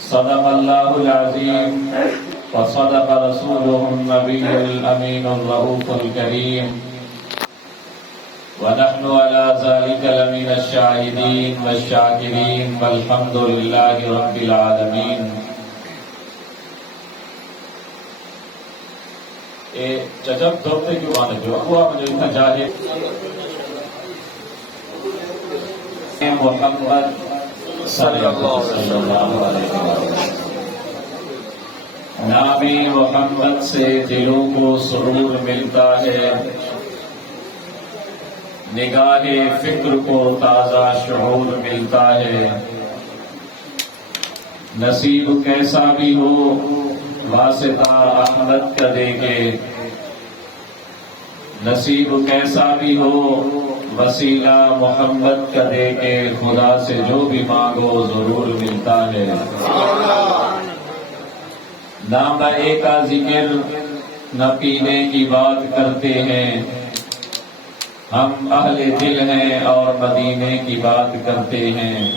صدق الله العظيم وصدق رسوله النبي الأمين الرؤوف الكريم ونحن على ذلك لمن الشاهدين والشاكرين والحمد لله رب العالمين. چچا دوڑتے کیوں آنے جو وہ مجھے اتنا چاہے محمد صلی اللہ علیہ وسلم. نام محمد سے دلوں کو سرور ملتا ہے، نگاہ فکر کو تازہ شعور ملتا ہے. نصیب کیسا بھی ہو واسطہ احمد کا دے کے، نصیب کیسا بھی ہو وسیلہ محمد کا دے کے، خدا سے جو بھی مانگو ضرور ملتا ہے. نہ مئے کا ذکر نہ پینے کی بات کرتے ہیں، ہم اہل دل ہیں اور مدینے کی بات کرتے ہیں.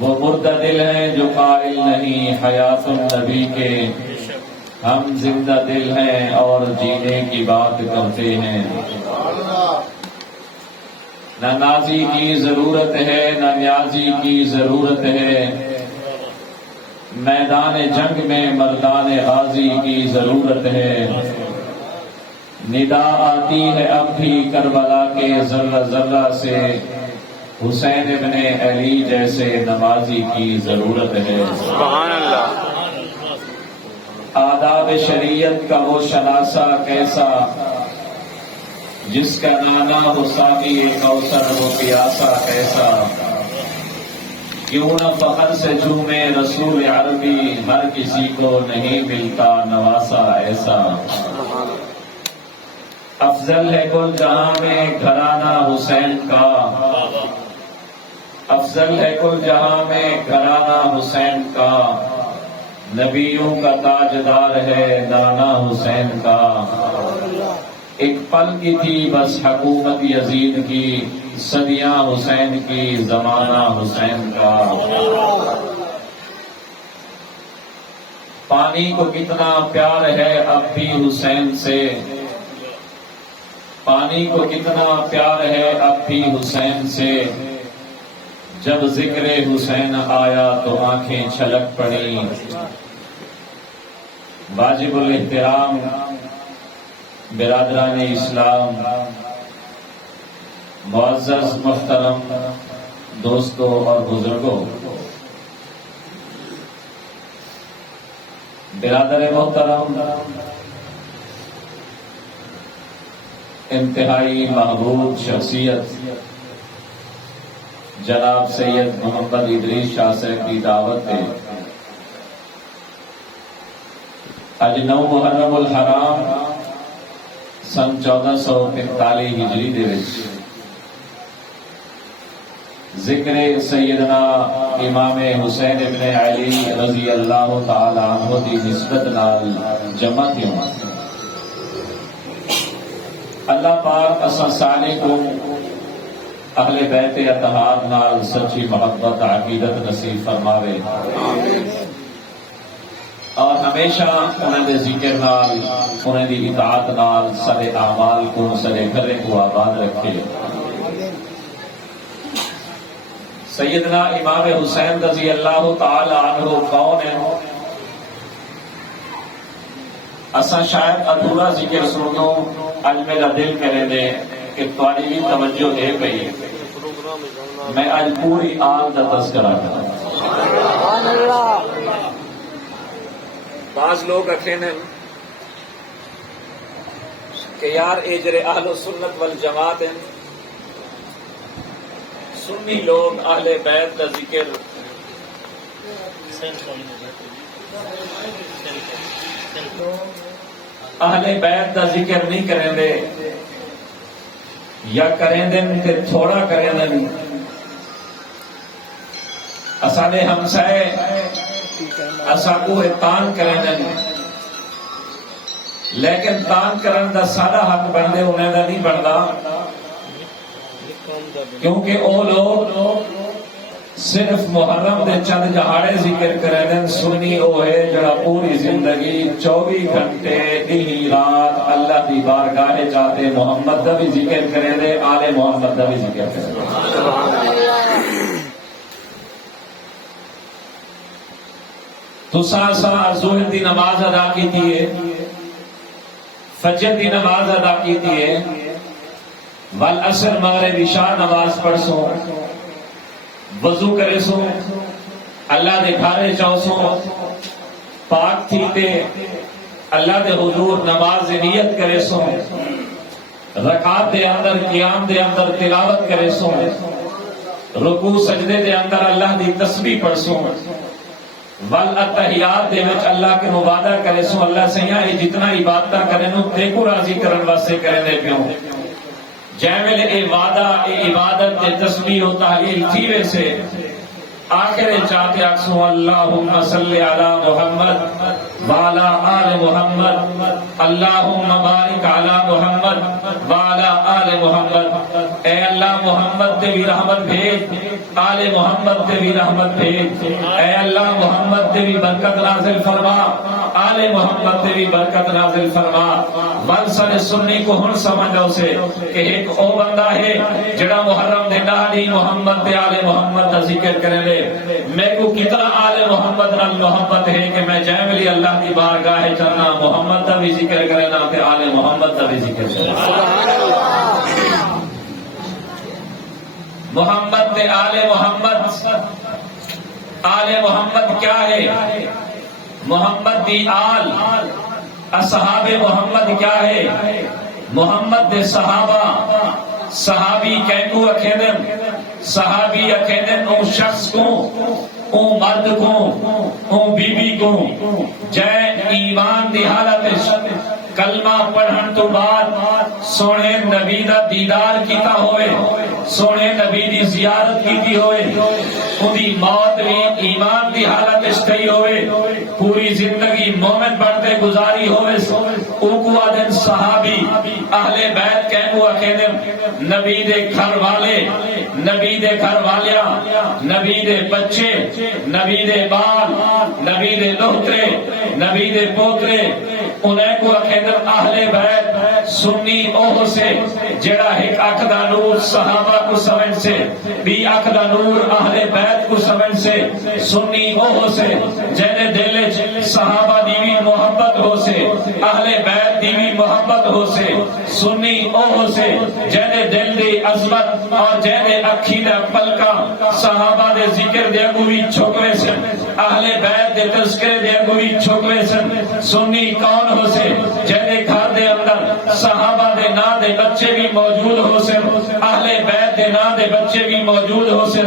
وہ مردہ دل ہیں جو قائل نہیں حیات النبی کے، ہم زندہ دل ہیں اور جینے کی بات کرتے ہیں. نہ نازی کی ضرورت ہے نہ نیازی کی ضرورت ہے، میدان جنگ میں مردان غازی کی ضرورت ہے. ندا آتی ہے اب بھی کربلا کے ذرہ ذرہ سے، حسین ابن علی جیسے نمازی کی ضرورت ہے. سبحان اللہ. آداب شریعت کا وہ شناسا کیسا، جس کا نانا ہو ساقی کوثر وہ پیاسا کیسا. کیوں نہ فخر سے جھومے رسول عربی، ہر کسی کو نہیں ملتا نواسا ایسا. افضل ہے کل جہاں میں گھرانہ حسین کا، افضل ہے کل جہاں میں گھرانہ حسین کا. نبیوں کا تاجدار ہے نانا حسین کا. ایک پل کی تھی بس حکومت یزید کی، صدیاں حسین کی زمانہ حسین کا. پانی کو کتنا پیار ہے اب بھی حسین سے، پانی کو کتنا پیار ہے اب بھی حسین سے. جب ذکر حسین آیا تو آنکھیں چھلک پڑی. واجب الاحترام برادران اسلام، معزز محترم دوستوں اور بزرگوں، برادر محترم انتہائی محبوب شخصیت جناب سید محمد ادریس شاہ صاحب کی دعوت ہے. آج 9 محرم الحرام سن 1445 ہجری دے وچ ذکر سیدنا امام حسین ابن علی رضی اللہ تعالی عنہ دی نسبت نال جمع تھیوں. اللہ پاک اساں سارے کو اہل بیت اتحاد نال سچی محبت عقیدت نصیب فرماوے اور ہمیشہ انہوں نے ذکر نال انہوں نے اطاعت نال سارے اعمال کو سارے گھرے کو آباد رکھے. سیدنا امام حسین رضی اللہ تعالی عنہ کون ہے؟ اساں شاید ادھورا ذکر سنو، اج میرا دل کرے دے کہ تھوڑی بھی توجہ دے پئی میں اج پوری آل کا تذکرہ کروں. بعض لوگ رکھے نے کہ یار اے جڑے اہل سنت والجماعت ہیں، سنی لوگ اہل بیت کا ذکر اہل بیت کا ذکر نہیں کریں دے، یا کریں دیں تے تھوڑا کریں دیں. اسانے ہمسائے اسا کو تان کریں دیں، لیکن تان کرن دا سارا حق بندے انہیں دا نہیں بندا، کیونکہ او لوگ صرف محرم دے چند جہاڑے ذکر کرے دن، سنی او ہے جڑا پوری زندگی 24 گھنٹے دی رات اللہ دی بارگاہ جاتے محمد دا بھی ذکر کرے دے، آل محمد دا بھی ذکر کرے دے۔ تو سا ظہر دی نماز ادا کی دیئے، فجر دی نماز ادا کی دیئے، والعصر مغرب عشاء نماز پڑھ سو، وضو کرے سو، اللہ دے گھارے جاؤ سو، پاک تھی تے اللہ دے حضور نماز نیت کرے سو، رکعت دے اندر قیام دے اندر تلاوت کرے سو، رکوع سجدے دے اندر اللہ دی تسبیح پڑھ سو، والاتحیات دے وچ اللہ کے وعدہ کرے سو اللہ سیاں یہ جتنا عبادت کرے نو تے کو راضی کرن واسطے کرے دے پیوں جیویں اے وعدہ اے عبادت تے تسبیح و تحلیل تھی ویسے آخر چاہتے اکسو اللہم صلی علی محمد وعلا آل محمد اللہم بارک علی محمد وعلا آل محمد، اے اللہ محمد تے بھی رحمت بھیج، آل محمد تے بھی رحمت بھیج، اے اللہ محمد تے بھی برکت نازل فرما، آل محمد تے بھی برکت نازل فرما۔ منصر سنی کو ہن سمجھو سے کہ ایک او بندہ ہے جڑا محرم دے نالی محمد تے آل محمد دا ذکر کرے لے، میں کو کتنا آل محمد نال محبت ہے کہ میں جائے اللہ کی بارگاہ چلنا محمد دا بھی ذکر کرنا تے آل محمد دا بھی ذکر کرنا۔ محمد تے آل محمد، آل محمد کیا ہے؟ محمد دی آل، اصحاب محمد کیا ہے؟ محمد دے صحابہ، صحابی کینکو اکھیدن، صحابی اکھیدن او شخص کو، او مرد کو، او بی بی کو جے ایمان دی حالت کلمہ پڑھن تو بعد سونے نبی دا دیدار کیتا ہوئے، سونے نبی دی زیارت کیتی ہوئے، اندی موت بھی ایمان دی حالت اشتہی ہوئے، پوری زندگی مومن بڑھتے گزاری ہوئے، اوکو آدن صحابی اہل بیت کہنگو اکیدن نبی دے گھر والے، نبی دے گھر والیاں، نبی دے بچے، نبی دے بال، نبی دے لوہترے، نبی دے پوترے، انہیں کو اکیدن اہل بیت سنی اوہ سے جڑا ایک اکدا نور صحابہ کو سمجھ سے، بھی اکدا نور اہل بیت کو سمجھ سے، سنی اوہ سے جینے دل صحابہ دیوی محبت ہو سے، اہل بیت دیوی محبت ہو سے، سنی اوہ سے جینے دل دی عظمت اور جینے اکھی دے پلکا صحابہ دے ذکر دے اگوی چھوکوے سن، اہل بیت دے تذکرے دے اگوی چھوکوے سن، سنی کون ہو سے جینے گھر دے اندر صحابہ دے نا دے بچے بھی موجود ہو سے، اہل بیت دے نا دے بچے بھی موجود ہو سے،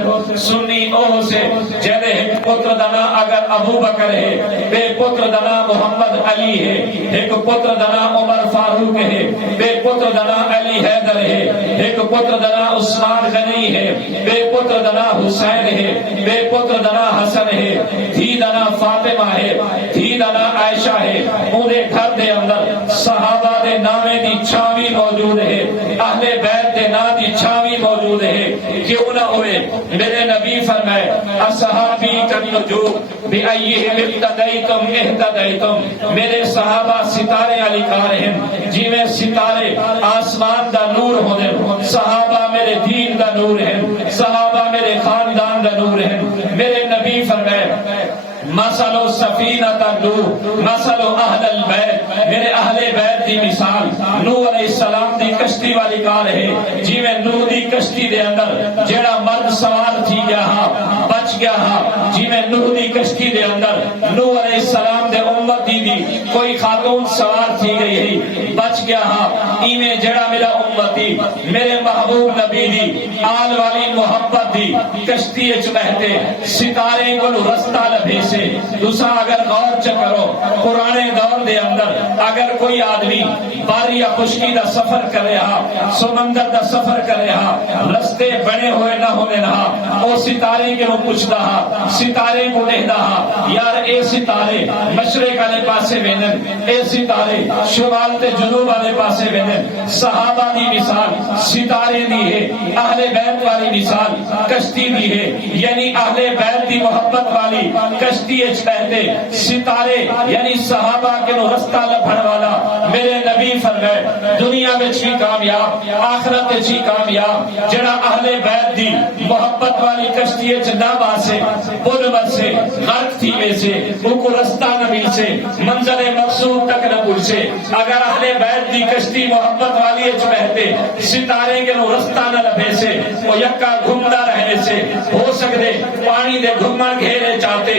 سنی اوہ سے جینے ایک پتر دنا اگر ابو بکر ہے، بے پتر دنا محمد علی ہے، ایک پتر دنا عمر فاروق ہے، بے پتر دنا علی حیدر ہے، ایک پتر دنا عثمان غنی ہے، بے پتر دنا حسین ہے، بے پتر دنا حسن ہے، دھی دنا فاطمہ ہے، دھی دنا عائشہ ہے، انہیں گھر دے اندر صحابہ دے نامے دی چھاوی موجود ہے، اہل بیت دے نام دی چھاوی موجود ہے، کیوں نہ ہوئے میرے نبی فرمائے اصحابی کالنجوم بأیہم اقتدیتم اہتدیتم، میرے صحابہ ستارے علی کار ہیں، جی میں ستارے آسمان دا نور ہونے، صحابہ میرے دین دا نور ہیں، صحابہ میرے خاندان دا نور ہیں، میرے نبی فرمائے مثل سفینۃ نوح مثل اہل البیت، میرے اہل بیت دی مثال نوح علیہ السلام دی کشتی والی کار ہے، جی میں نوح دی کشتی دے اندر جیڑا مرد سوار تھی گیا ہاں بچ گیا ہاں، جی میں نوح دی کشتی دے اندر نوح علیہ السلام دے امت دی کوئی خاتون سوار تھی گئی ہے بچ گیا ہاں، ایویں جیڑا میرا امتی میرے محبوب نبی دی آل والی محبت دی کشتی اچ بہتے ستارے کو رستہ لبھے سے دوسرا اگر غور چکرو پرانے دور دے اندر اگر کوئی آدمی باری یا خشکی دا سفر کر رہا، سمندر دا سفر کر رہا، رستے بنے ہوئے نہ ہونے رہا، او ستارے کے وہ پوچھ دہا ستارے کو نہیں دہا یار اے ستارے مشرق والے پاسے وینن اے ستارے شمال تے جنوب والے پاسے وینن صحابہ دی مثال ستارے دی ہے اہل بیت والی مثال کشتی دی ہے یعنی اہل بیت دی محبت والی کشتی اچ بہتے ستارے یعنی صحابہ کے نو رستہ لبھن والا میرے نبی فرمائے دنیا میں بھی کامیاب آخرت میں بھی کامیاب جڑا اہل بیت دی محبت والی کشتی اچ نہ باسے بل بسے غرق تھی میں سے ان کو رستہ نہ مل سے منزل مقصود تک نہ پہنچے اگر اہل بیت دی کشتی محبت والی اچ بہتے ستارے کے نو رستہ نہ لبھے سے وہ یکا گھومتا رہنے سے ہو سکتے پانی دے گھومن گھیرے چاہتے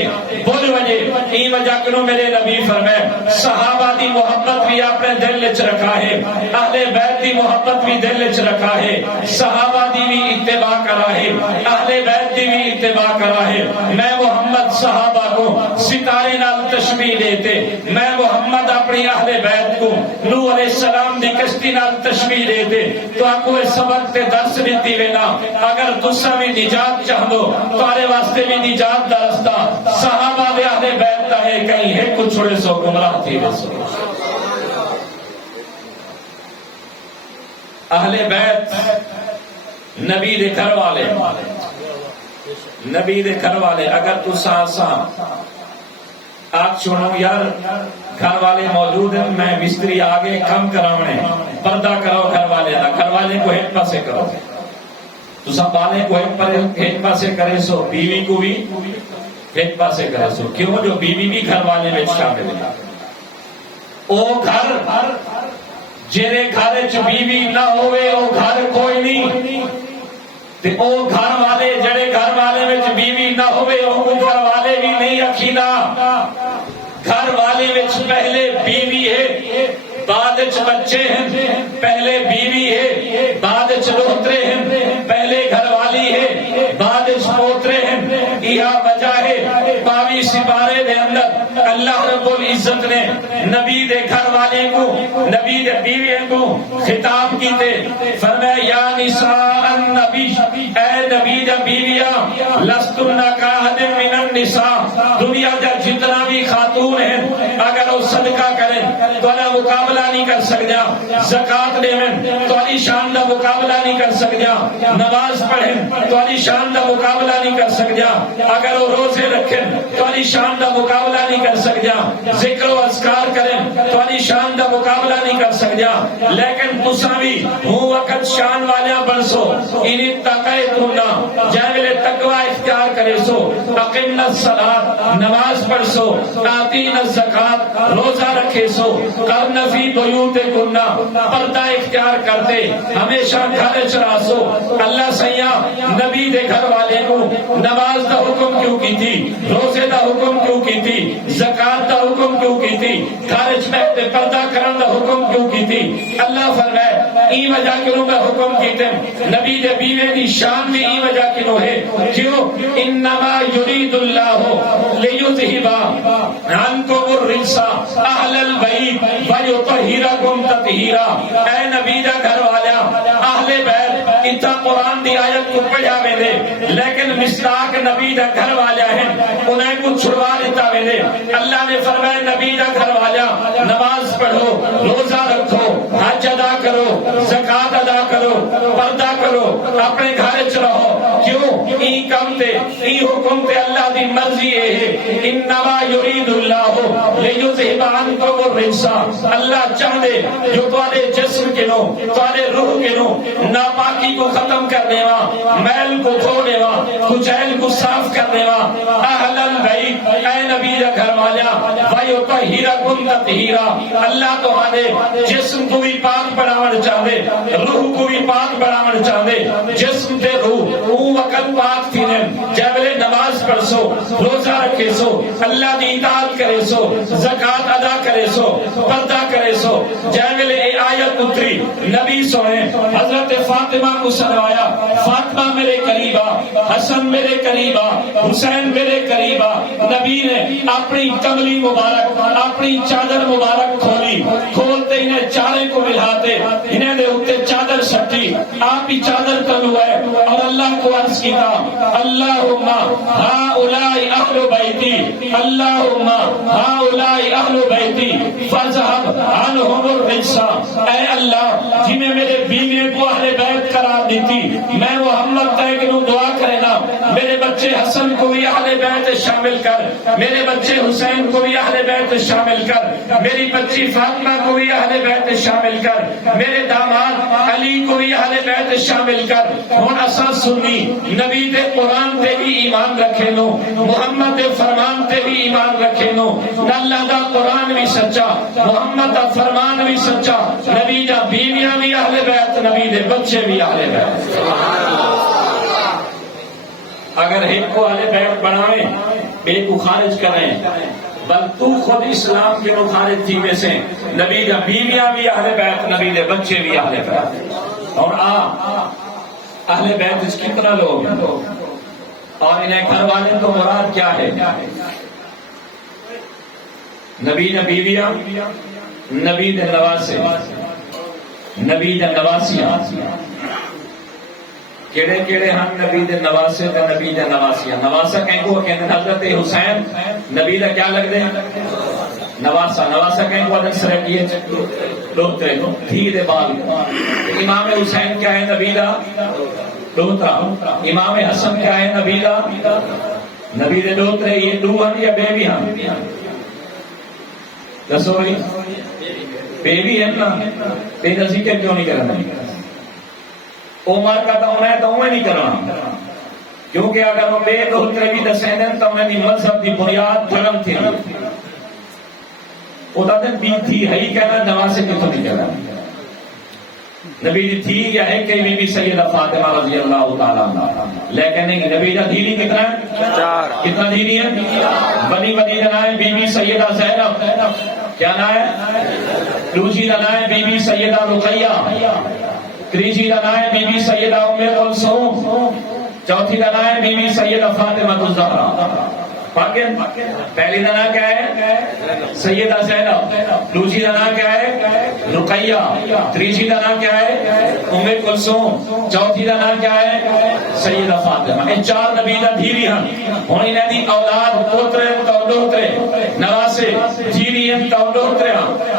بول وجہ ای وجہ کنو میرے نبی فرمائے صحابہ دی محبت بھی اپنے دل وچ رکھا ہے اہل بیت دی محبت بھی دل وچ رکھا ہے صحابہ دی بھی اتباع کرا ہے اہل بیت دی بھی اتباع کرا ہے میں محمد صحابہ کو ستارے نال تشبیہ دیتے میں محمد اپنی اہل بیت کو نوح علیہ السلام دی کشتی نال تشبیہ دیتے تو آپ کو سبق تے درس دیتی وینا اگر تسا بھی نجات چاہ دو تمہارے واسطے بھی نجات دا رستہ صحابہ دے اہل بیت دا ہے کہیں ہے کچھ چھوڑے سو گمراہ تھی رسو اہل بیت نبی دے گھر والے نبی دے گھر والے اگر تو سانساں آپ چھوڑو یار گھر والے موجود ہیں میں مستری آگے کم کراؤنے پردہ کرو گھر والے دا گھر والے کو ایک پاسے کرو تو سب بالے کو ایک پاسے کرے سو بیوی کو بھی ایک پاسے کرے سو کیوں جو بیوی بھی گھر والے میں شامل ہے او گھر جیرے گھر چ بیوی نہ ہوئے او گھر کوئی نہیں تے او گھر والے جڑے گھر والے وچ بیوی نہ ہوئے او گھر والے بھی نہیں اکھیدا گھر والے وچ پہلے بیوی ہے بعد وچ بچے ہیں پہلے بیوی ہے بعد وچ لوترے ہیں پہلے گھر والی ہے بعد وچ پوترے ہیں یہ وجہ ہے 22 سپارے دے اندر اللہ رب العزت نے نبی دے گھر والے کو نبی دے بیوی کو خطاب کیتے فرمایا یا نساء النبی اے نبی دے بیویاں لستن کاحد من النساء دنیا دا جتنا بھی خاتون ہیں اگر وہ صدقہ کریں تو نہ مقابلہ نہیں کر سکتا زکات دیں تو علی شان دا مقابلہ نہیں کر سکتا نماز پڑھیں تو علی شان دا مقابلہ نہیں کر سکتا اگر وہ روزے رکھیں تو علی شان دا مقابلہ نہیں کر سکتا ذکر و اذکار کریں تو علی شان دا مقابلہ نہیں کر سکتا لیکن تساوی ہوں وقت شان والیاں بن سو انہیں تقیتونا جائے تقوی اختیار کرے سو اقمنا الصلاۃ نماز پڑھ سو آتینا الزکات روزہ رکھے سو کرن فی بیوتکن پردہ اختیار کرتے ہمیشہ گھر چرا سو اللہ سیاں نبی دے گھر والے کو نماز دا حکم کیوں کی تھی روزے دا حکم کیوں کی تھی زکات دا حکم کیوں کی تھی گھر وچ بیٹھے پردہ کرن دا حکم کیوں کی تھی اللہ فرمائے ای وجہ کیوں میں حکم کیتے نبی دے بیوے دی شان بھی ای وجہ کیوں ہے کیوں انما یرید اللہ لیذہب عنکم الرجس اہل البیت ویطہرکم تطہیرا اے نبی دا گھر والا اہل بیت اتنا قرآن دی آیت کو پڑھا میں دے لیکن مصداق نبی دا گھر والا ہے انہیں کو چھڑوا لیتا میں دے اللہ نے فرمایا نبی دا گھر والا نماز پڑھو روزہ رکھو حج ادا کرو زکات ادا کرو پردہ کرو اپنے گھر چ رہو کیوں ای کم تے ای حکم تے اللہ دی مرضی ہے انما یرید اللہ لیذہب عنکم الرجس اللہ چاہتے جو تمہارے جسم کے نو تمہارے روح کے نو ناپاکی کو ختم کرنے وا میل کو دھونے وا کچیل کو صاف کرنے وا اہل البیت اے نبی دا گھر والا ویطہرکم تطہیرا اللہ تمہارے جسم کو بھی پاک بناون چاہتے روح کو بھی پاک بناون چاہتے جسم تے روح او وقت پاک تھی نے جب نماز پڑھ سو روزہ رکھے سو اللہ دی اطاعت کرے سو زکات ادا کرے سو پردہ کرے سو جب اے آیت اتری نبی سونے حضرت فاطمہ کو سنوایا فاطمہ میرے قریبا حسن میرے قریبا حسین میرے قریبا نبی نے اپنی کملی مبارک اپنی چادر مبارک کھولی کھولتے انہیں چارے کو ملاتے انہیں دے اتے چادر سٹی آپ ہی چادر تلو ہے اور اللہ کو عرض کیتا اللہم اللہم ہؤلاء اہل بیتی فاذھب عنہم الرجس، اے اللہ جنہیں میرے بیوی کو اہل بیت قرار دیتی، میں محمد کہ دعا کرے نا میرے بچے حسن کو بھی اہل بیت شامل کر، میرے بچے حسین کو بھی اہل بیت شامل کر، میری بچی فاطمہ کو بھی اہل بیت شامل کر، میرے داماد علی کو بھی اہل بیت شامل کر۔ ہن اساں سنی نبی دے قرآن تے بھی ایمان رکھے نو، محمد دے فرمان تے بھی ایمان رکھے نو، اللہ دا قرآن بھی سچا، محمد دا فرمان بھی سچا، نبی دا بیویاں بھی اہل بیت، نبی دے بچے بھی اہل بیت۔ اگر ایک کو اہل بیت بنائیں ایک کو خارج کریں، بل تو خود اسلام کے نو خارج تھی میں سے، نبی دا بیویاں بھی اہل بیت، نبی دے بچے بھی اہل بیت۔ اور اہل بیت اس کتنا لوگ ہیں اور انہیں گھر والے تو مراد کیا ہے؟ نبی دا بیویاں، نبی دے نواسے، نبی دا نواسیاں، کیڑے کیڑے ہم نبی دے نواسے تے نبی دے نواسیاں۔ نواسا کہیں کو کہتے حضرت حسین نبی دا کیا لگ دے نواسا، نواسا کہیں کو حضرت سرکیے لوترے دھی دے بال۔ امام حسین کیا ہے نبی دا لوترا، امام حسن کیا ہے نبی دا نبی دے لوترے۔ یہ دو ہم یا بیوی ہم؟ دسو بھائی بیوی ہے نا، تیرا ذکر کیوں نہیں کرنا؟ عمر کا تو انہیں تو انہیں نہیں کرنا، کیونکہ اگر وہ بے دوترے بھی دسیں دیں تو انہیں مذہب دی بنیاد دھرم تھی، وہ دن بھی تھی ہے ہی کہنا، نواسے کیوں نہیں کہنا؟ نبی دی تھی یا ہے کہ بی بی سیدہ فاطمہ رضی اللہ تعالیٰ عنہ، لیکن نبی دا دینی کتنا ہے؟ کتنا دینی ہے؟ بنی بنی کا نام ہے بی بی سیدہ زینب، کیا نام ہے؟ دوسری کا نام ہے بی بی سیدہ رقیہ، تیسری کا نام ہے بی بی سیدہ ام کلثوم، چوتھی کا نام ہے بی بی سیدہ فاطمہ الزہرا۔ پہلی کا نام کیا ہے؟ سیدہ زینب، دوسری کا نام کیا ہے؟ رقیہ، تیسری کا نام کیا ہے؟ ام کلثوم، چوتھی کا نام کیا ہے؟ سیدہ فاطمہ۔ یہ چار نبی دا دھیری ہیں، ہن انہاں دی اولاد پوترے تو ڈوترے نواسے دھیری ہیں تو ڈوترے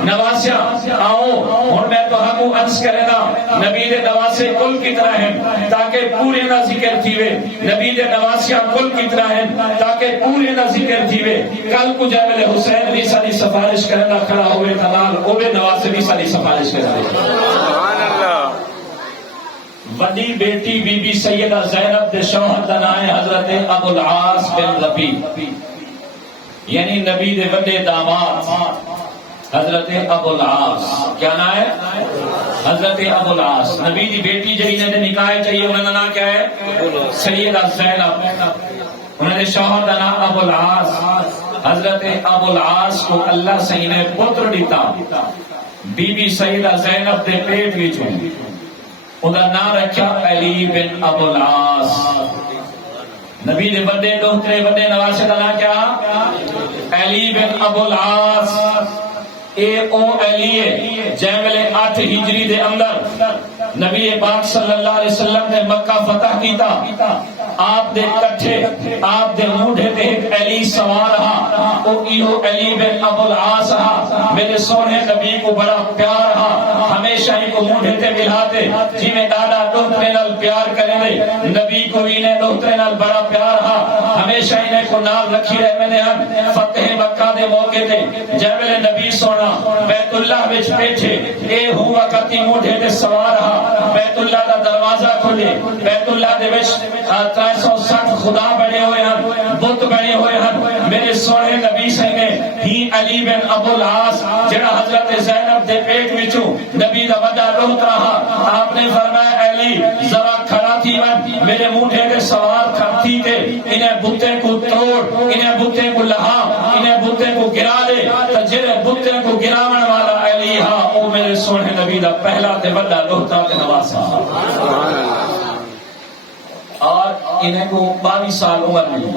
نواسیاں آؤ۔ ہن میں تو ہم عرض کرے گا نبی دے نواسے کل کتنا ہیں تاکہ پورے دا ذکر تھیوے، نبی دے نواسیاں کل کتنا ہیں تاکہ پورے دا ذکر تھیوے۔ کل کو جب حسین بھی ساری سفارش کرنا کھڑا ہوئے تنال اوے نواسے بھی ساری سفارش کرنا۔ سبحان اللہ۔ وڈی بیٹی بی بی سیدہ زینب دے شوہر دا نام ہے حضرت ابو العاص بن ربیع، یعنی نبی دے وڈے داماد حضرت ابو العاص۔ کیا نام ہے؟ حضرت ابو العاص۔ نبی دی بیٹی جی نے نکاح چاہیے انہوں نے نام کیا ہے؟ سیدہ زینب، انہوں نے شوہر دا نام ابو العاص۔ حضرت ابو العاص کو اللہ صحیح نے پتر دیتا بی بی سیدہ زینب دے پیٹ وچوں، انہاں نام رکھا علی بن ابو العاص۔ نبی دے بڑے دوترے بڑے نواسے دا نام کیا؟ علی بن ابو العاص۔ اے او علی ہے جیملے 8 ہجری دے اندر نبی پاک صلی اللہ علیہ وسلم نے مکہ فتح کیتا، آپ دے کٹھے آپ دے موڈے تے ایک علی سوار رہا، او ایہو علی بن ابو العاص رہا۔ میرے سونے نبی کو بڑا پیار رہا، ہمیشہ ہی کو موڈے تے ملاتے جی میں دادا دوترے نال پیار کرے دے، نبی کو انہیں دوترے نال بڑا پیار رہا، ہمیشہ انہیں کو نال رکھی رہے۔ میں نے ہم فتح مکہ دے موقع تے جب میرے نبی سونا بیت اللہ وچ بیٹھے، اے ہوا کتی موڈے تے سوار رہا، بیت اللہ دا دروازہ کھلے، بیت اللہ دے وچ 360 خدا بنے ہوئے ہیں، بت بنے ہوئے ہیں۔ میرے سونے نبی سے نے ہی علی بن ابو العاص جڑا حضرت زینب دے پیٹ وچوں نبی دا وڈا روت رہا، آپ نے فرمایا علی ذرا کھڑا تھی ون، میرے موڈے تے سوار کھڑتی تے انہیں بتے کو توڑ، انہیں بتے کو لہا، انہیں بتے کو گرا دے، تو جڑے بتے کو گراون والا علی ہاں او میرے سونے نبی دا پہلا تے وڈا روتا تے نواسا۔ اور انہیں کو 22 سال عمر ملی،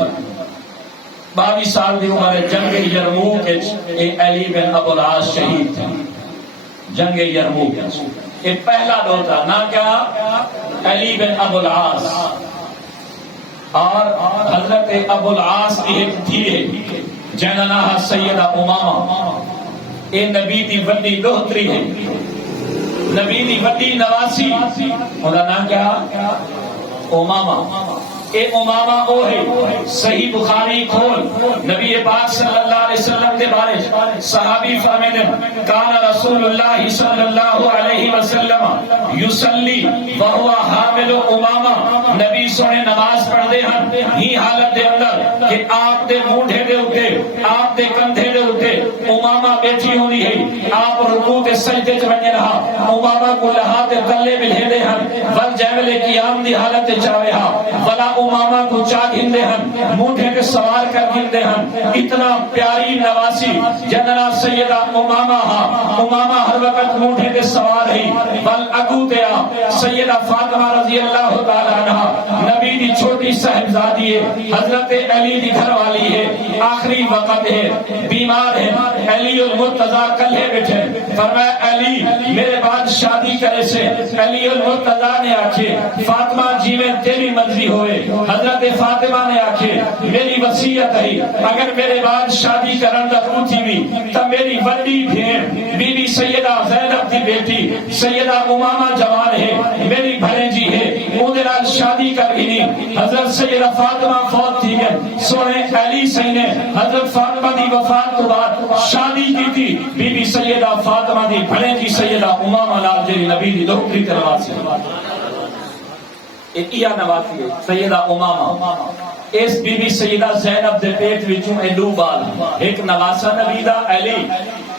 22 سال دی عمر جنگ یرموک علی بن ابو العاص شہید تھے جنگ یرموک۔ یہ پہلا دوتا نہ کیا علی بن ابو العاص۔ اور حضرت ابو العاص کی ایک تھی جنہاں نام سیدہ امامہ، اے نبی دی وڈی دوہتری ہے، نبی دی وڈی نواسی، انہاں نام کیا؟ امامہ۔ اے امامہ او ہے، صحیح بخاری کھول، نبی پاک صلی اللہ علیہ وسلم دے بارے صحابی فرمائیں کان رسول اللہ صلی اللہ علیہ وسلم یصلی وہو حامل امامہ، نبی سونے نماز پڑھ دے ہن ہی حالت دے اندر کہ آپ دے مونڈھے دے اتے، آپ دے کندھے دے اتے امامہ بیٹھی ہونی ہے، آپ رکوع تے سجدے چ ونجے رہا، امامہ کو لہا تے تلے ملے دے ہن، ول جیولے قیام دی حالت تے چاوے ہا، ولا امامہ کو چاہ گھندے ہن، مونڈھے کے سوار کر گھندے ہن، اتنا پیاری نواسی جنرا سیدہ امامہ ہا، امامہ ہر وقت مونڈھے کے سوار ہی، بل اگو دیا سیدہ فاطمہ رضی اللہ تعالیٰ عنہ، نبی دی چھوٹی صاحبزادی ہے، حضرت علی دی گھر والی ہے، آخری وقت ہے، بیمار ہے، علی المرتضیٰ کلے بیٹھے، فرمایا علی میرے بعد شادی کرے سے، علی المرتضیٰ نے آکھے فاطمہ جی میں تیری مرضی ہوئے، حضرت فاطمہ نے آکھے میری وصیت ہے اگر میرے بعد شادی کرن دا پوچھی بھی تو میری وڈی بہن بی بی سیدہ زینب دی بیٹی سیدہ امامہ جوان ہے، میری بھنجی ہے، اودے نال شادی کر گئی، حضرت سیدہ فاطمہ فوت تھی گئے، سونے علی سی نے حضرت فاطمہ دی وفات تو بعد شادی کی تھی بی بی سیدہ فاطمہ دی بھنجی سیدہ امامہ نال جی نبی دی دوہتری کرواسی، ایک نواسی ہے سیدہ امامہ، اس بی بی سیدہ زینب دے پیٹ وچوں اے دو بال، ایک نواسا نبی دا علی،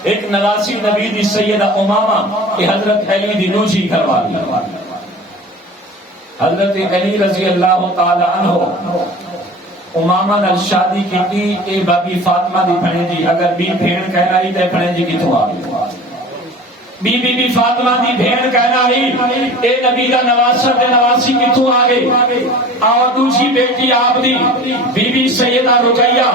ایک نواسی نبی دی سیدہ امامہ، کہ حضرت علی دی نوجی گھر والی، حضرت علی رضی اللہ تعالی عنہ امامہ نال شادی کی، اے بابی فاطمہ دی بھنجی، اگر بی بھین کہنا ہی تے بھنجی کتوں آ گئی؟ بی بی بی فاطمہ دی بہن کہنا ہی اے نبی دا نواسا تے نواسی کتوں آ گئے؟ اور دوسری بیٹی آپ دی بی بی سیدہ رقیہ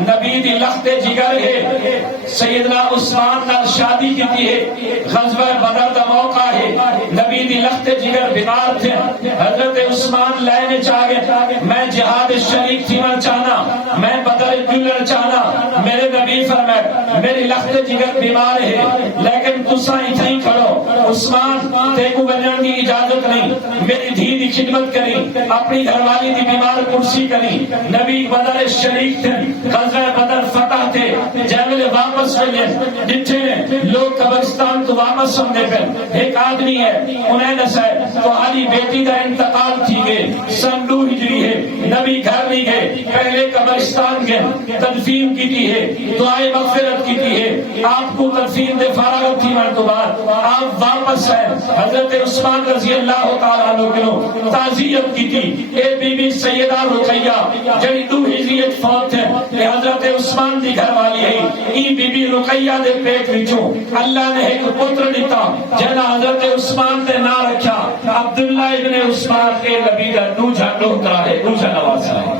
نبی دی لخت جگر ہے، سیدنا عثمان نال شادی کی ہے، غزوہ بدر دا موقع ہے، نبی دی لخت جگر بیمار تھے، حضرت عثمان لینے چاہے میں جہاد شریک تھی میں چاہنا، میں بدر جلر چاہنا، میرے نبی فرمائے میری لخت جگر بیمار ہے لیکن تساں اتھائی کھڑو، عثمان تیکو بنجن کی اجازت نہیں، میری دھی دی خدمت کری، اپنی گھر والی دی بیمار کرسی کری، نبی بدر شریک تھے، غزوہ بدر فتح تھے، جیولے واپس ملے جتھے لوگ قبرستان تو واپس سمجھے پہ ایک آدمی ہے انہیں نسائے تو حالی بیٹی دا انتقال تھی گئے، سن 2 ہجری ہے، نبی گھر نہیں گئے، پہلے قبرستان گئے، تدفین کی تھی ہے، دعائے مغفرت کی تھی ہے، آپ کو تدفین دے فارغت تھی مرتبہ آپ واپس آئے، حضرت عثمان رضی اللہ تعالیٰ عنہ کنو تعزیت کی تھی، اے بی بی سیدہ رقیہ جنی 2 ہجریت فوت ہے، اے حضرت عثمان دی گھر والی ہے، ای بی بی رقیہ دے پیٹ وچوں اللہ نے ایک پتر دیتا جنہ حضرت عثمان نے نہ رکھا عبداللہ ابن عثمان، اے نبی دا دوجہ ڈوکرا ہے، دوجہ نواسا ہے،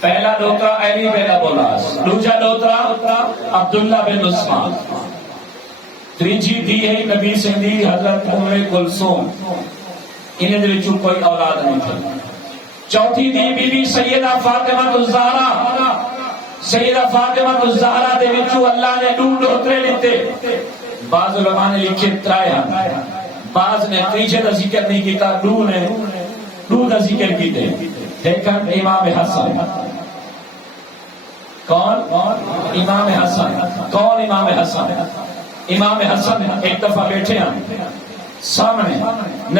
پہلا ڈوکرا علی بن ابو العاص، دوجہ ڈوکرا عبداللہ بن عثمان، تریجی دی ہے نبی سے دی حضرت ام کلثوم، انہیں دے وچوں کوئی اولاد نہیں تھی، چوتھی دی بی بی سیدہ فاطمہ الزہرا، سیدہ فاطمہ الزہرا دے وچوں اللہ نے 2 ڈوترے لیتے، بعض علماء نے لکھے 3 بعض نے تریجے دا ذکر نہیں کیتا، 2 دا ذکر کیتے، دیکھا امام حسن، کون؟ امام حسن، کون امام حسن؟ امام حسن ایک دفعہ بیٹھے ہیں سامنے،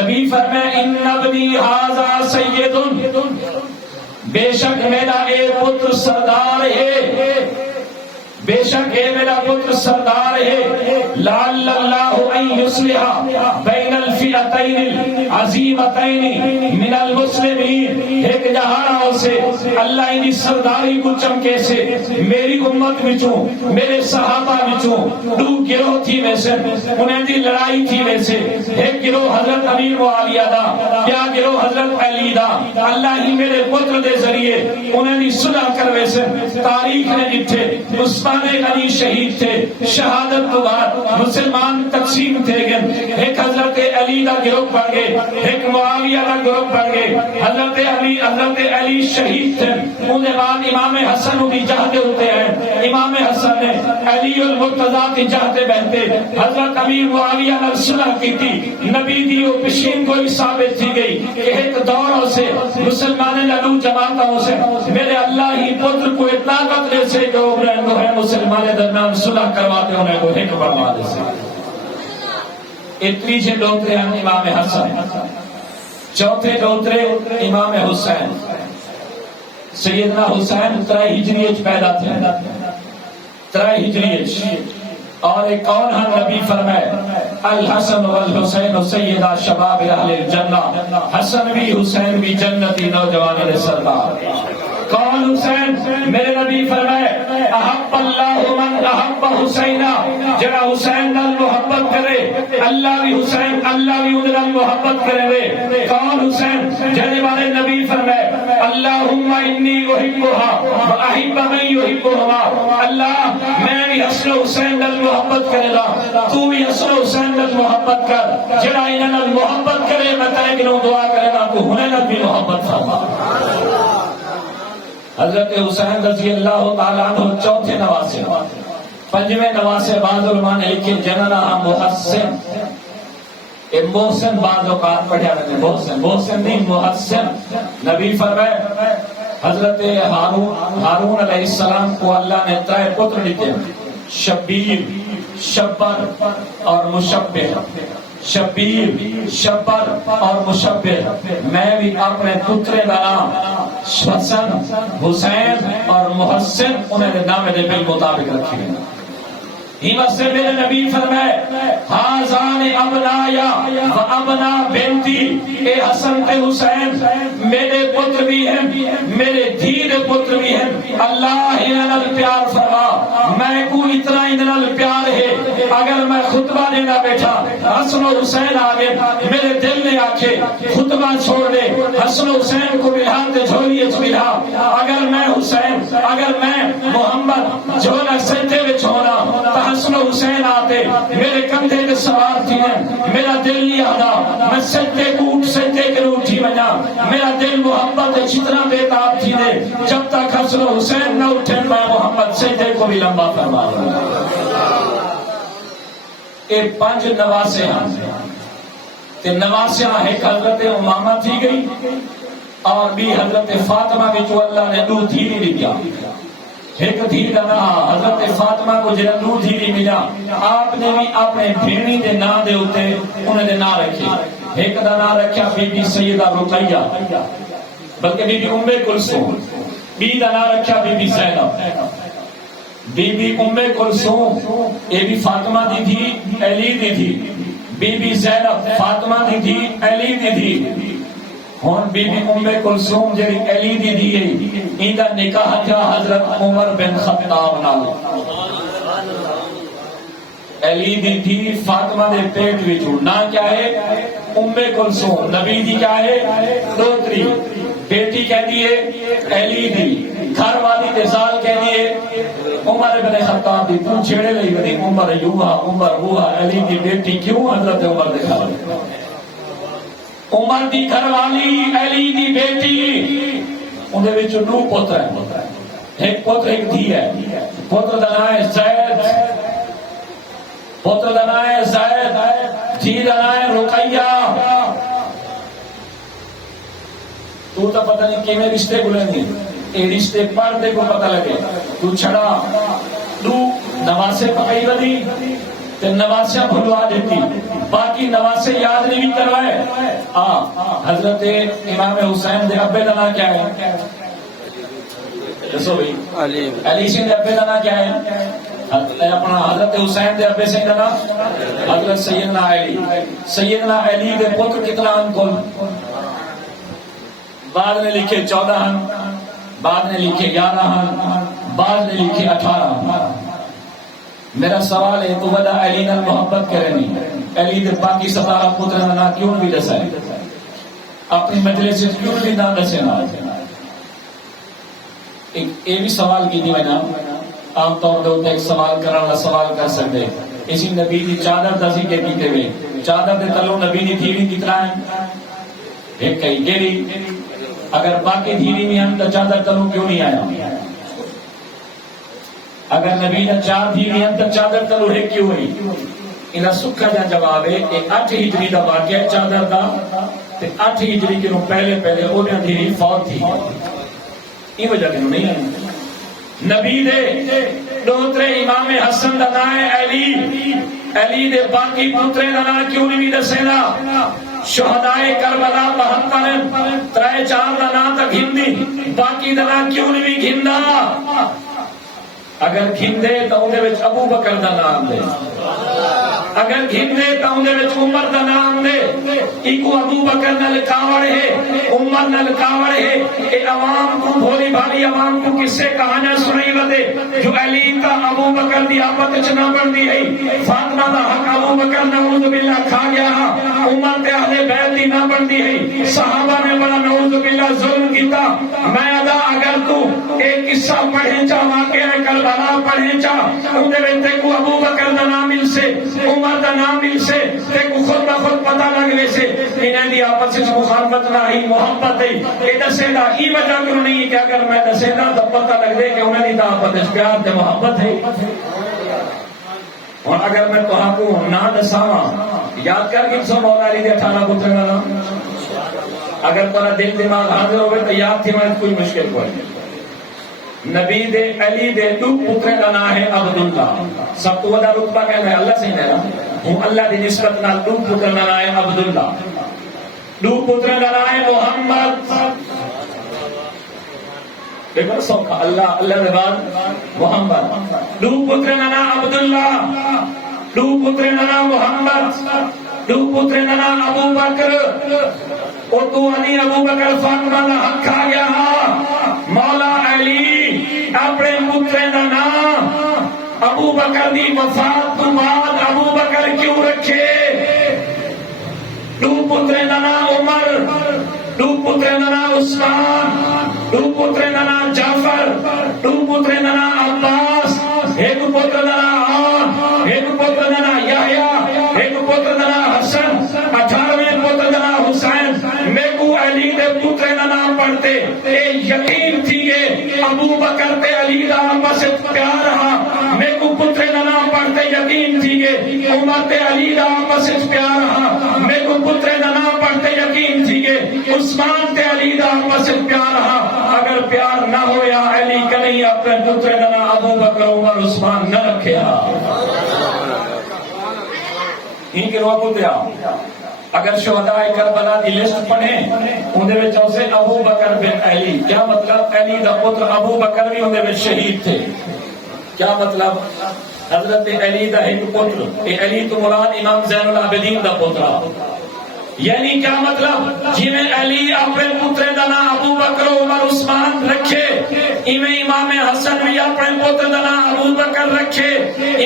نبی فرمائے ان ابنی ھذا سید، بے شک میرا اے پتر سردار ہے، بے شک اے میرا پتر سردار ہے، لعل اللہ ان یصلح بین الفئتین العظیمتین من المسلمین، ایک جہاں سے اللہ ان سرداری کو چمکے سے میری امت وچوں میرے صحابہ وچوں 2 گروہ تھی میں سے، انہیں دی لڑائی تھی میں سے، ایک گروہ حضرت امیر معاویہ دا، کیا گروہ حضرت علی دا، اللہ ہی میرے پتر دے ذریعے ذریعے انہیں دی صلح کروے سے تاریخ نے جتھے عثمان غنی شہید تھے شہادت تو بعد مسلمان تقسیم تھے گئے ایک حضرت علی دا گروپ بن گئے ایک معاویہ دا گروپ بن گئے حضرت علی شہید تھے انہیں بعد امام حسن بھی جہتے ہوتے ہیں امام حسن نے علی المرتضیٰ کی جہتے بہتے حضرت امیر معاویہ نے صلح کی تھی نبی دی وہ پشین کو ثابت تھی گئی کہ ایک دوروں سے مسلمان لڑو جماعتوں سے میرے اللہ ہی پتر کو اتنا قدرے سے جو ہے مسلمان درمیان صلح کرواتے انہیں کو ایک بڑھوا دے سے اتنی سے ڈوترے ہیں امام حسن چوتھے ڈوترے امام حسین سیدنا حسین 3 ہجری پیدا تھے 3 ہجری اور ایک کون ہے نبی فرمائے الحسن والحسین سیدہ شباب اہل الجنہ حسن بھی حسین بھی جنتی نوجوان سردار کون حسین میرے نبی فرمائے احب اللہ من احب حسینہ جڑا حسین نال محبت کرے اللہ بھی حسین اللہ بھی انہاں محبت کرے وے کون حسین جڑے والے نبی فرمائے اللہم انی احبها واحب من يحبهما اللہ میں بھی حسن حسین نال محبت کرے گا تو بھی حسن حسین نال محبت کر جڑا انہاں نال محبت کرے میں تے کہ دعا کرے گا تو انہاں نال بھی محبت فرما حضرت حسین رضی اللہ تعالیٰ عنہ چوتھے نواسے پنجویں نواسے بعض علماء نے لکھے جننا محسن محسن بعض اوقات پڑھیا رہتے محسن نہیں محسن نبی فرمائے حضرت ہارون علیہ السلام کو اللہ نے 3 پتر دیتے شبیر شبر اور مشبہ شبیر شبر اور مشبہ میں بھی اپنے پترے کا نام حسن حسین اور محسن انہیں نام دے بالمطابق رکھے ہی سے میرے نبی فرمائے حاضان ابنایا و ابنا بنتی اے حسن تے حسین میرے پتر بھی ہیں میرے دھیر پتر بھی ہیں اللہ انہاں پیار فرما میں کو اتنا انہاں پیار ہے اگر میں خطبہ دینا بیٹھا حسن و حسین آگے میرے دل نے آکھے خطبہ چھوڑ دے حسن و حسین کو ملہان دے جھولیے ملا اگر میں حسین اگر میں محمد جھولا سجدے میں چھوڑا حسن و حسین آتے میرے کندھے کے سوار تھی ہیں میرا دل نہیں آدھا میں سجدے کو اٹھ سجدے کے اٹھی بنا میرا دل محبت جتنا بےتاب تھی دے جب تک حسن و حسین نہ اٹھے میں محمد سجدے کو بھی لمبا فرما اے 5 نواسے ہیں تے نواسے ایک حضرت امامہ تھی گئی اور بھی حضرت فاطمہ بھی جو اللہ نے 2 دھیری لکھا ایک دھیر دا حضرت فاطمہ کو جڑا 2 دھیری ملا آپ نے بھی اپنے بھیڑی دے نا دے ہوتے انہیں دے نا رکھے ایک دا نا رکھا بی بی سیدہ رقیہ بلکہ be be Umm Kulsoom be دا نا رکھا بی بی زینب بی بی ام کلثوم یہ بھی فاطمہ دی تھی علی دی تھی بی بی زینب فاطمہ دی تھی علی دی تھی ہون بی بی ام کلثوم جڑی علی دی دی ایندا نکاح تھا حضرت عمر بن خطاب نال علی دی تھی فاطمہ دے پیٹ وچ نا کیا ہے ام کلثوم نبی دی کیا ہے دوتری بیٹی کہہ دیے علی دی گھر والی تے زال کہہ دیے عمر بن خطاب دی تو چھیڑے لئی ودی عمر یوہا عمر ہوا علی دی بیٹی کیوں حضرت عمر دے گھر عمر دی گھر والی علی دی بیٹی انہیں وچ 2 پتر ہیں ایک پتر ایک دھی ہے پتر دا نام ہے زید پتر دا نام ہے زید دھی دا نام ہے رقیہ تو تا پتہ نہیں کیویں رشتے بلیں گے اے رشتے پڑھ دے کو پتہ لگے تو چھڑا 2 نواسے پکائی ودی تے نواسیاں بھلوا دیتی باقی نواسے یاد نہیں بھی کروائے حضرت امام حسین دے ابے دا نام کیا ہے دسو بھائی علی سے دے ابے دا نام کیا ہے اپنا حضرت حسین دے ابے سے دا نام حضرت سیدنا علی دے پتر کتنا ان کل بعد نے لکھے 14 ہن بعد نے لکھے 11 ہن بعد نے لکھے 18 میرا سوال ہے تو ودا علی نال محبت کرنی علی دے باقی 17 پتر نہ کیوں بھی دسائے اپنی مجلس کیوں بھی نہ دسے نہ یہ بھی سوال کی میں نا عام طور پہ ایک سوال کرنے والا سوال کر سکتے اسی نبی دی چادر دسی کے کیتے ہوئے چادر دے تلوں نبی دی دھیری کتنا ہے ایک کئی گیری اگر باقی دھیری نہیں ہم تو چادر تلوں کیوں نہیں آیا اگر نبی نے چار دھیری ہم تو چادر تلوں ہے کیوں ہوئی انہا سکھا جا جواب ہے کہ 8 ہجری دا واقعہ ہے چادر دا 8 ہجری کے پہلے انہیں دھیری فوت تھی یہ وجہ کہ نہیں آئی نبی دے دوترے امام حسن دا نام علی دے باقی پترے دا نام کیوں نہیں دسینا شہدائے کربلا 72 ترائے 4 دا نام تک گھندی باقی دا نام کیوں نہیں گھندا اگر گھندے تو انہیں وچ ابو بکر دا نام دے اگر گھندے تو انہیں وچ عمر دا نام دے ایکو ابو بکر نہ لکھاوڑ ہے عمر نہ لکھاوڑ ہے اے عوام کو بھولی بھالی عوام کو کس سے کہانیاں سنائی ودے جو علی کا ابو بکر دی آپت چنا بن دی ہے فاطمہ دا حق ابو بکر نعوذ باللہ کھا گیا عمر تے اہل بیت دی نہ بن دی ہے صحابہ نے بڑا نعوذ باللہ ظلم کیتا میں ادا اگر تو ایک قصہ پڑھیں چاہ واقعہ کربلا پڑھیں چاہ اندے وچ کو ابو بکر دا نام مل سے عمر دا نام مل سے تے کو خود بخود پتہ لگ لے سے انہیں دی آپس سے مخالفت نہ ہی محبت ہے یہ دسے دا ای وجہ کیوں نہیں کہ اگر میں دسے دا تو پتہ لگ دے کہ انہیں دی آپس سے پیار تے محبت ہے اور اگر میں تو آپ کو نہ دساواں یاد کر کہ سو مولا علی دے 18 پتر دا نام اگر تھوڑا دل دماغ حاضر ہوئے تو یاد تھی میں کوئی مشکل کوئی نبی دے علی دے 2 پتر کا نام ہے عبداللہ سب تو بڑا رتبہ کہنا ہے اللہ سے ہی میرا ہوں اللہ دی نسبت نال 2 پتر کا نام ہے عبداللہ 2 پتر کا نام ہے محمد دیکھو سوکھا اللہ دے بعد محمد 2 پتر کا نام عبداللہ 2 پتر کا نام محمد 2 پتر کا نام ابو بکر اور تو علی ابو بکر فاطمہ دا حق کھا گیا مولا علی اپنے پتر دا نام ابو بکر دی وفات تو بعد ابو بکر کیوں رکھے 2 پتر دا نام عمر 2 پتر دا نام عثمان 2 پتر دا نام جعفر 2 پتر دا نام عباس 1 پتر دا نام عون 1 پتر دا نام یحییٰ 1 پتر دا نام حسن 18ویں پتر دا نام حسین میں کو علی دے پتر دا نام پڑھتے اے یقین تھی ابو بکر تے علی دا آپس پیار رہا میں کو پتر دا نام پڑھتے یقین تھی عمر تے علی دا آپس پیار رہا میں کو پتر دا نام پڑھتے یقین تھی عثمان تے علی دا آپس پیار رہا اگر پیار نہ ہویا علی کنی اپنے پتر دا نام ابو بکر عمر عثمان نہ رکھے ہی کہ وہ پتیا اگر شہداء کربلا دی لسٹ پڑھیں اندے وچ اوسے ابو بکر بن علی کیا مطلب علی دا پتر ابو بکر بھی اندے وچ شہید تھے کیا مطلب حضرت علی دا ایک پتر اے علی تو مراد امام زین العابدین دا پتر یعنی کیا مطلب جی میں علی اپنے پتر دا نام ابو بکر عمر عثمان رکھے ایویں امام حسن بھی اپنے پتر دا نام ابو بکر رکھے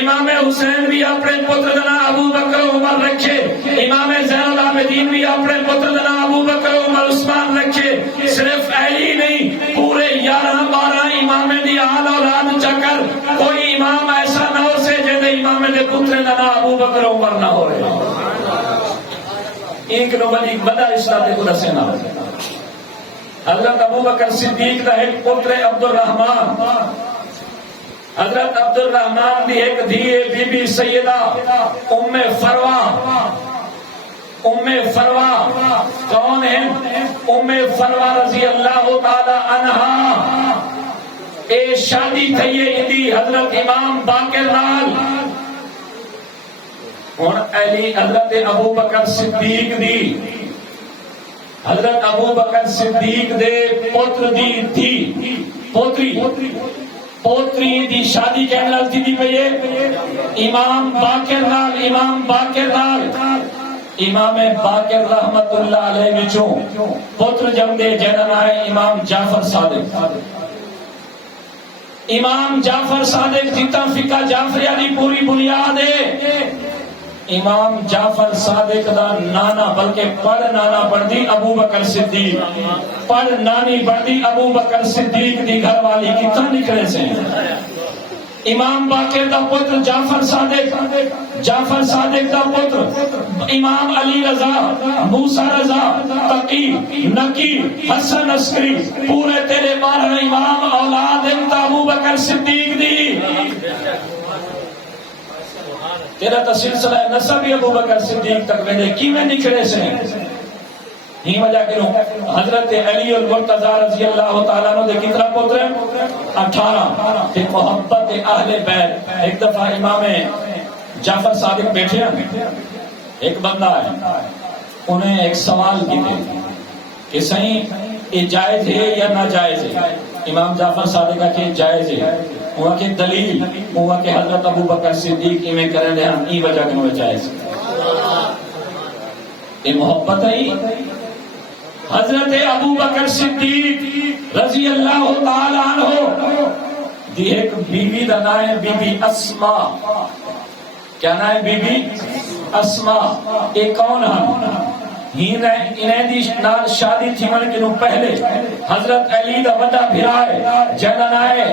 امام حسین بھی اپنے پتر دا نام ابو بکر عمر رکھے امام زین العابدین بھی اپنے پتر دا نام ابو بکر عمر عثمان رکھے صرف علی نہیں پورے 11-12 امام دی آل اولاد چکر کوئی امام ایسا نہ ہو سے جے امام دے پتر دا نام ابو بکر عمر نہ ہوئے ایک نمبر ایک بڑا رشتہ تے خدا سے نہ حضرت ابو بکر صدیق دا ایک پتر عبد الرحمن حضرت عبد الرحمن دی ایک دھیے بی بی سیدہ ام فروا کون ہے ام فروا رضی اللہ تعالی عنہا اے شادی تھئی اندی حضرت امام باقر نال اور علی حضرت ابو بکر صدیق دی حضرت ابو بکر صدیق دے پوتر دی تھی پوتری دی شادی کہنے لگتی تھی پہیے امام باقر نال امام باقر رحمت اللہ علیہ وچوں پوتر جم دے جنم آئے امام جعفر صادق امام جعفر صادق جیتا فقہ جعفریہ دی پوری بنیاد ہے امام جعفر صادق دا نانا بلکہ پڑھ نانا بڑھدی ابو بکر صدیق، پڑھ نانی بڑھدی ابو بکر صدیق دی گھر والی کتنا نکلے سے امام باقر دا پتر جعفر صادق دا پتر امام علی رضا، موسیٰ رضا، تقی، نقی، حسن عسکری، پورے تیرے 12 امام اولاد انتا ابو بکر صدیق دی، تیرا تا سلسلہ نسبی ابو بکر صدیق تک ویدے کی میں نکھڑے سے ہی وجہ کروں حضرت علی المرتضی رضی اللہ تعالیٰ عنہ دے کتنا پتر ہیں 18 تے محبت اہل بیت۔ ایک دفعہ امام جعفر صادق بیٹھے ہیں، ایک بندہ ہے، انہیں ایک سوال کیتے کہ صحیح یہ جائز ہے یا ناجائز ہے؟ امام جعفر صادق کا کہ جائز ہے، ہوا کہ دلیل ہوا کہ حضرت ابو بکر صدیق میں کریں لے ہم ای وجہ کرنے جائز یہ محبت ہے۔ حضرت ابو بکر صدیق رضی اللہ تعالی عنہ دی ایک بیوی دا نام ہے بی بی اسما، کیا نام ہے بی بی اسما، ایک کون ہے انہیں دی نال شادی تھی من کنو پہلے حضرت علی دا وڈا بھرائے جنن آئے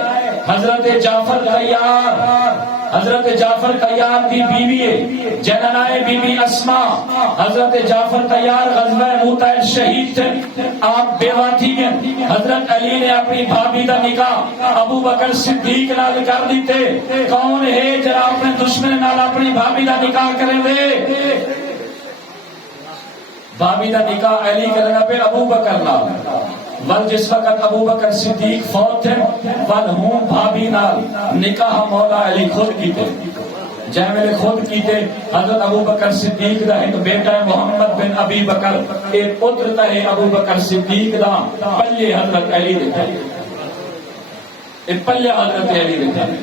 حضرت جعفر تیار، حضرت جعفر تیار دی بیوی ہے جنن آئے بی بی اسما، حضرت جعفر تیار غزوہ موتہ شہید تھے، آپ بیوہ تھی گئے، حضرت علی نے اپنی بھابی دا نکاح ابو بکر صدیق نال کر دیتے، کون ہے جرا اپنے دشمن نال اپنی بھابی دا نکاح کریں دے؟ بھابی دا نکاح علی کرنا پہ ابو بکر نال، ول جس وقت ابو بکر صدیق فوت تھے ول ہوں بھابی نال نکاح مولا علی خود کیتے، جائے میں خود کیتے۔ حضرت ابو بکر صدیق دا ایک بیٹا ہے محمد بن ابی بکر، ایک پتر تا ہے ابو بکر صدیق دا پلے حضرت علی دیتا ہے، ایک پلے حضرت علی دیتا ہے۔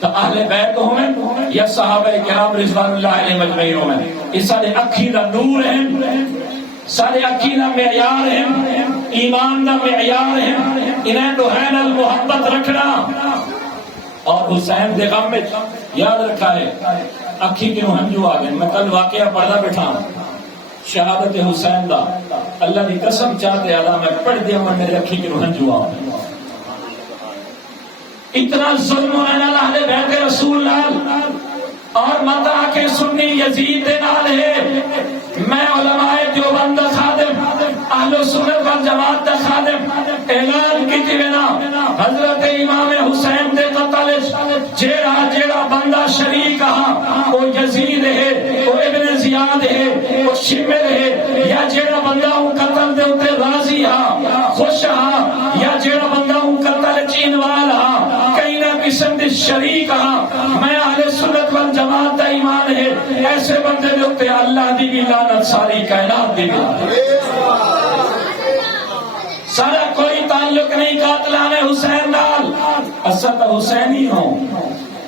تو اہل بیت ہوں یا صحابہ کرام رضوان اللہ علیہ مجمعین ہوں، یہ سارے اکھی دا نور ہیں، سارے اکھی دا معیار ہیں، ایمان دا معیار ہیں، انہیں تو ہے نا محبت رکھنا۔ اور حسین دے غم میں یاد رکھا ہے اکھی کے ہنجو آ گئے، میں کل واقعہ پڑھنا بیٹھا شہادت حسین دا، اللہ دی قسم چاہتے اللہ میں پڑھ دیا میں میرے اکھی کے ہنجو آ گئے، اتنا ظلم ہے اہل بیت رسول نال، اور متا کے سنی یزید دے نال ہے۔ میں علماء دیوبند دا خادم، اہل سنت والجماعت دا خادم، اعلان کیتی وینا حضرت امام حسین دے قتل جیڑا جیڑا بندہ شریک ہاں وہ یزید ہے، وہ ابن زیاد ہے، وہ شمر ہے، یا جیڑا بندہ ہوں قتل دے اتے راضی ہاں خوش ہاں، یا جیڑا بندہ ہوں قتل چینوال ہاں کہیں نہ قسم دے شریک ہاں، میں اہل سنت والجماعت دا ایمان ہے ایسے بندے دے اتے اللہ دی بھی لعنت ساری کائنات دی بھی سارا کوئی تعلق نہیں قاتلان حسین نال، اصل حسینی ہوں،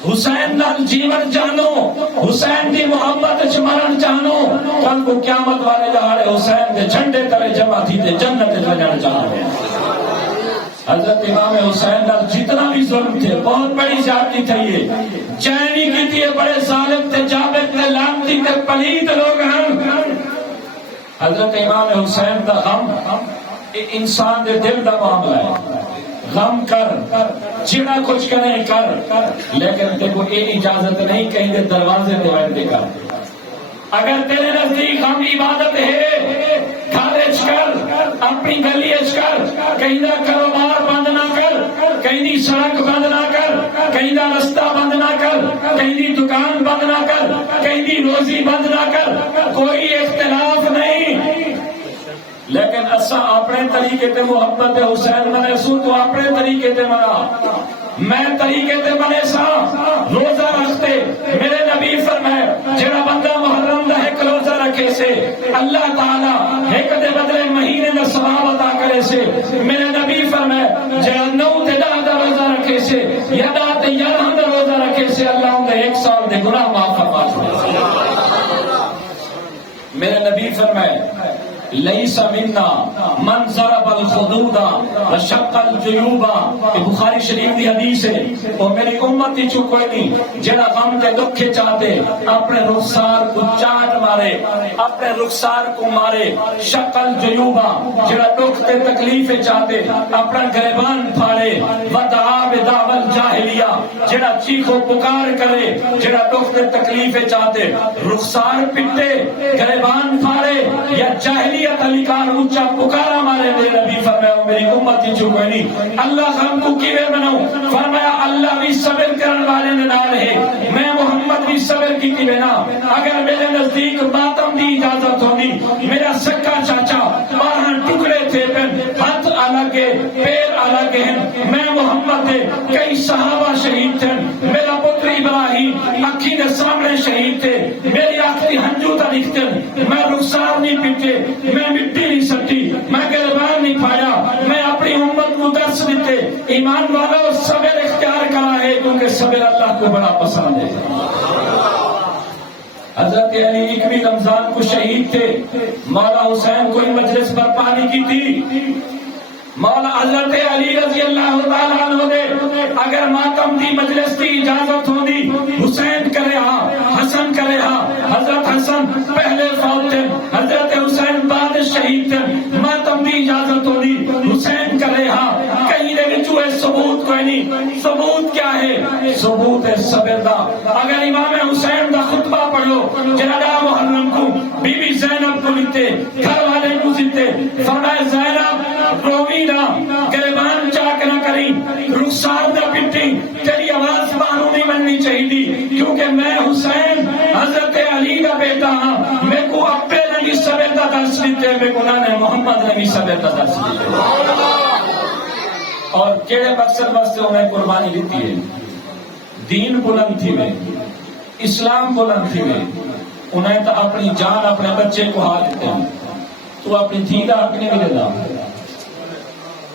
حسین نال جیون جانو، حسین دی محبت مرن جانو، کل کو قیامت والے دہاڑے حسین دے جھنڈے تلے جمع تھی تے جنت وجن جانو۔ حضرت امام حسین نال جتنا بھی ظلم تھے بہت بڑی زیادتی تھی، یہ چینی کی تھی بڑے ظالم تے جابر تے لعنتی تے پلید لوگ ہیں۔ حضرت امام حسین دا غم انسان دے دل دا معاملہ ہے، غم کر جڑا کچھ کریں کر، لیکن دیکھو یہ اجازت نہیں کہیں دے دروازے دے وائندے کر۔ اگر تیرے نزدیک غم عبادت ہے گھر کر، اپنی گلی کر، کہیں دا کاروبار بند نہ کر، کہیں دی سڑک بند نہ کر، کہیں دا رستہ بند نہ کر، کہیں دی دکان بند نہ کر، کہیں دی روزی بند نہ کر، کوئی اختلاف نہیں، لیکن اسا اپنے طریقے تے محبت حسین منے سو تو اپنے طریقے تے منا، میں طریقے تے منے سا روزہ رکھتے، میرے نبی فرمائے جڑا بندہ محرم دا ایک روزہ رکھے سے اللہ تعالی ایک دے بدلے مہینے دا ثواب عطا کرے سے، میرے نبی فرمائے جڑا 9 تے 10 دا روزہ رکھے سے یا 10 تے 11 دا روزہ رکھے سے اللہ ان دے 1 سال دے گناہ معاف فرما چھوڑے۔ میرے نبی فرمائے لیس منا من ضرب الخدود وشق الجیوب، بخاری شریف کی حدیث ہے، وہ میری امت ہی چو کوئی نہیں جڑا غم کے دکھے چاہتے اپنے رخسار کو چاٹ مارے، اپنے رخسار کو مارے، شق الجیوب جڑا دکھ تے تکلیف چاہتے اپنا گریبان پھاڑے، ودعا بدعوى الجاہلیہ جڑا چیخو پکار کرے، جڑا دکھ تے تکلیف چاہتے رخسار پٹے گریبان پھاڑے یا جاہلیت علی کار اونچا پکارا مارے، میرے نبی فرمایا میری امت ہی چکے نہیں۔ اللہ غم کو کیویں بناؤں؟ فرمایا اللہ بھی صبر کرن والے نے نال ہے، میں محمد بھی صبر کی تھی بنا۔ اگر میرے نزدیک ماتم دی اجازت ہوگی، میرا سکا چاچا 12 ٹکڑے تھے، ہاتھ الگ ہے پیر الگ ہے، میں محمد ہے، کئی صحابہ شہید تھے، میرا پتر ابراہیم اکھی کے سامنے شہید تھے، میری آخری ہنجو تا لکھتے، میں رخسار نہیں پیٹے، میں مٹی نہیں سٹی، میں گریبان نہیں پھایا، میں اپنی امت کو درس دیتے ایمان والا صبر اختیار کرا ہے، کیونکہ صبر اللہ کو بڑا پسند ہے۔ حضرت علی 21 رمضان کو شہید تھے، مولا حسین کوئی مجلس برپا نہیں کی تھی، مولا حضرت علی رضی اللہ تعالیٰ عنہ نے اگر ماتم دی مجلس دی اجازت ہوندی حسین کرے ہاں، حسن کرے ہاں، حضرت حسن پہلے فوت تھے، حضرت حسین بعد شہید تھے، ماتم دی اجازت ہوندی حسین کرے ہاں، کہیں دے وچوں ہے ثبوت کوئی نہیں۔ ثبوت کیا ہے؟ ثبوت ہے صبر دا۔ اگر امام حسین دا خطبہ پڑھو جنڈا محرم کو بی بی زینب کو لکھتے، گھر والے کو لکھتے، فرمائے زینب روی نہ، گریبان چاک نہ کری، رخسار نہ پٹی، تیری آواز بانو نہیں بننی چاہیے، کیونکہ میں حسین حضرت علی کا بیٹا ہاں، میں کو اپنے نبی صبر دا درس دیتے، میں کو نانے محمد نبی صبر دا درس دیتے۔ اور کیڑے مقصد واسطے انہیں قربانی دیتی ہے؟ دین بلند تھی میں، اسلام بلند تھی میں، انہیں تو اپنی جان اپنے بچے کو ہاتھ دیتے ہیں، تو اپنی دھی کا حق نہیں ملے گا۔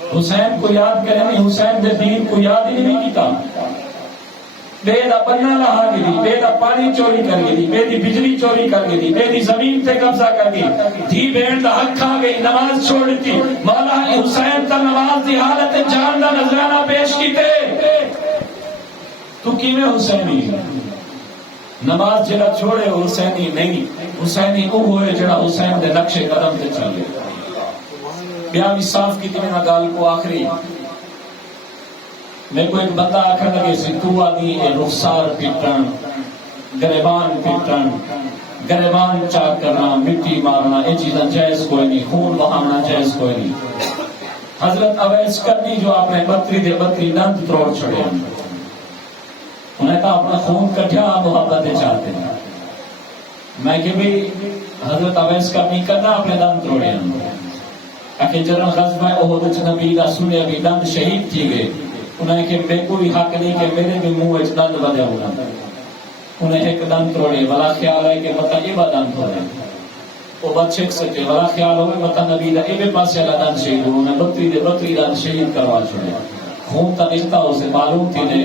حسین کو یاد کرے نہیں، حسین دے دین کو یاد ہی نہیں کیتا، بے دا بننا لہا گئی، بے دا پانی چوری کر گئی، بے دی بجلی چوری کر گئی، بے دی زمین تے قبضہ کر گئی، دھی بہن دا حق کھا گئی، نماز چھوڑ دی، مولا حسین تا نماز دی حالت جان دا نذرانہ پیش کیتے، تو کیویں حسینی؟ نماز جڑا چھوڑے حسینی نہیں، حسینی وہ ہوئے جڑا حسین دے نقش قدم تے چلے۔ بیان بھی صاف کی میں گال کو آخری میں کو ایک بندہ آخر لگے سی تو آدھی رخسار پیٹن، گریبان پیٹن، گریبان چاک کرنا، مٹی مارنا، یہ چیزیں جائز کوئی نہیں، خون بہانا جائز کوئی نہیں۔ حضرت اویس کرنی جو آپ نے 32 دند تروڑ چھڑے، انہیں کہا اپنا خون کٹھیا محبت چاہتے ہیں، میں کہ بھی حضرت اویس کرنی کرنا اپنے دند تروڑے ہیں، کہ جرن غزوہ احد نبی دا سنے ابھی دند شہید تھی گئے، انہیں کہ میں کوئی حق نہیں کہ میرے بھی منہ وچ دند بدے ہونا، انہیں ایک دند توڑے، بلا خیال ہے کہ مطلب یہ دند توڑے، وہ بچے سکے بلا خیال ہوئے مطلب نبی دا ایوے پاسے اللہ دند شہید ہوئے، انہیں 32 دند شہید کروا چھوڑے، خون تا نکتا اسے معلوم تھی نے